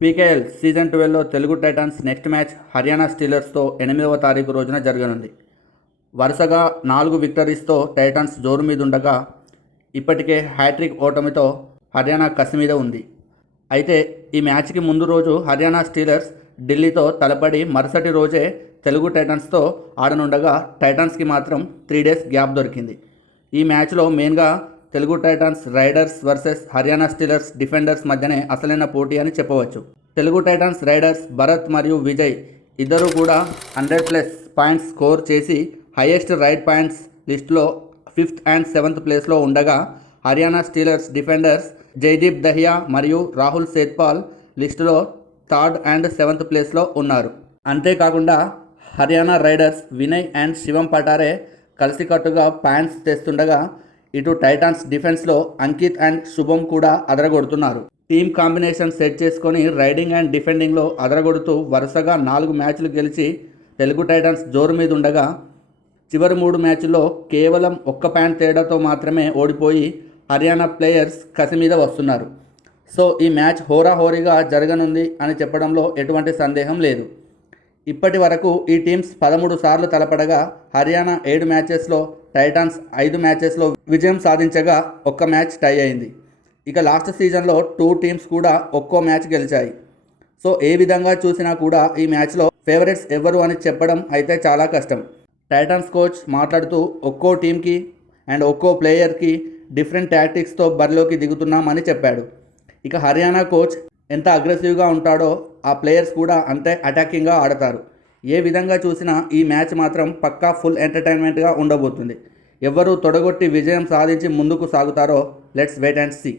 PKL season ట్వెల్వ్లో Telugu Titans next match Haryana స్టీలర్స్తో ఎనిమిదవ తారీఖు రోజున జరగనుంది. వరుసగా నాలుగు విక్టరీస్తో టైటాన్స్ జోరు మీద ఉండగా ఇప్పటికే హ్యాట్రిక్ ఓటమితో హర్యానా కసి మీద ఉంది. అయితే ఈ మ్యాచ్కి ముందు రోజు హర్యానా స్టీలర్స్ ఢిల్లీతో తలపడి మరుసటి రోజే తెలుగు టైటన్స్తో ఆడనుండగా టైటాన్స్కి మాత్రం త్రీ డేస్ గ్యాప్ దొరికింది. ఈ మ్యాచ్లో మెయిన్గా Telugu Titans raiders versus Haryana Steelers defenders మధ్యనే అసలైన పోటీ అని చెప్పవచ్చు. తెలుగు టైటాన్స్ రైడర్స్ భరత్ మరియు విజయ్ ఇద్దరు కూడా హండ్రెడ్ ప్లస్ పాయింట్స్ స్కోర్ చేసి హైయెస్ట్ రైట్ పాయింట్స్ లిస్టులో ఫిఫ్త్ అండ్ సెవెంత్ ప్లేస్లో ఉండగా హర్యానా స్టీలర్స్ డిఫెండర్స్ జైదీప్ దహియా మరియు రాహుల్ సేత్పాల్ లిస్టులో థర్డ్ అండ్ సెవెంత్ ప్లేస్లో ఉన్నారు. అంతేకాకుండా హర్యానా రైడర్స్ వినయ్ అండ్ శివం పటారే కలిసికట్టుగా పాయింట్స్ తెస్తుండగా ఇటు టైటాన్స్ డిఫెన్స్లో అంకిత్ అండ్ శుభం కూడా అదరగొడుతున్నారు. టీమ్ కాంబినేషన్ సెట్ చేసుకొని రైడింగ్ అండ్ డిఫెండింగ్లో అదరగొడుతూ వరుసగా నాలుగు మ్యాచ్లు గెలిచి తెలుగు టైటాన్స్ జోరు మీద ఉండగా చివరి మూడు మ్యాచ్ల్లో కేవలం ఒక్క ప్యాంట్ తేడాతో మాత్రమే ఓడిపోయి హర్యానా ప్లేయర్స్ కసి మీద వస్తున్నారు. సో ఈ మ్యాచ్ హోరాహోరీగా జరగనుంది అని చెప్పడంలో ఎటువంటి సందేహం లేదు. ఇప్పటి వరకు ఈ టీమ్స్ పదమూడు సార్లు తలపడగా హర్యానా ఏడు మ్యాచెస్లో టైటాన్స్ ఐదు మ్యాచెస్లో విజయం సాధించగా ఒక్క మ్యాచ్ టై అయింది. ఇక లాస్ట్ సీజన్లో టూ టీమ్స్ కూడా ఒక్కో మ్యాచ్ గెలిచాయి. సో ఏ విధంగా చూసినా కూడా ఈ మ్యాచ్లో ఫేవరెట్స్ ఎవరు అని చెప్పడం అయితే చాలా కష్టం. టైటాన్స్ కోచ్ మాట్లాడుతూ ఒక్కో టీంకి అండ్ ఒక్కో ప్లేయర్కి డిఫరెంట్ టాక్టిక్స్తో బరిలోకి దిగుతున్నామని చెప్పాడు. ఇక హర్యానా కోచ్ ఎంత అగ్రెసివ్గా ఉంటాడో ఆ ప్లేయర్స్ కూడా అంతే అటాకింగ్గా ఆడతారు. ఏ విధంగా చూసినా ఈ మ్యాచ్ మాత్రం పక్కా ఫుల్ ఎంటర్టైన్మెంట్గా ఉండబోతుంది. ఎవరు తొడగొట్టి విజయం సాధించి ముందుకు సాగుతారో లెట్స్ వెయిట్ అండ్ సీ